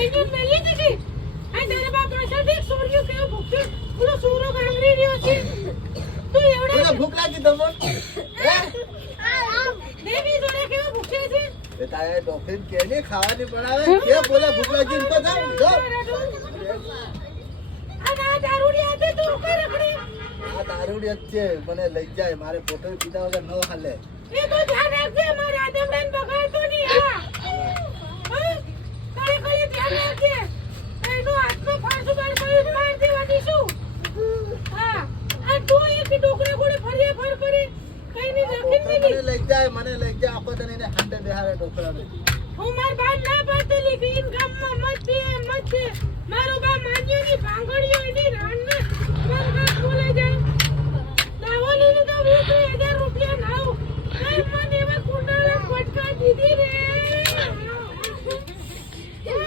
કઈ મેલી દીધી આ તારા બાપ પાછળ દેખ સોરિયો કેવો ભૂખ્યો ઓલો સોરો ગાંગરી રહ્યો છે તું એવડા ભૂખ લાગી તો બોલ દેવી જોડે કેવો ભૂખ્યો છે બેટા એ ડોફિન કેને ખાવાની બનાવે કે બોલે ભૂખ લાગી તો જાવ જો આ દારૂડિયા છે તું કર રખડી આ દારૂડી જ છે મને લઈ જાય મારે ફોટો પીધા વગર ન હાલે એ તો ધ્યાન રાખજે મારા આદમડાને બગાડતો નહીં હા તારે કઈ ધ્યાન રાખજે એનો હાથનો ફાંસો માર દેવાની શું હા આ તું એક ડોકરા ગોળે ફરી કરી કઈ નહીં રાખીને મને લઈ જાય આખો તને હાંડે બેહારે ડોકરાને હું માર બાર ના પાડતી લીધી ઇન ગામ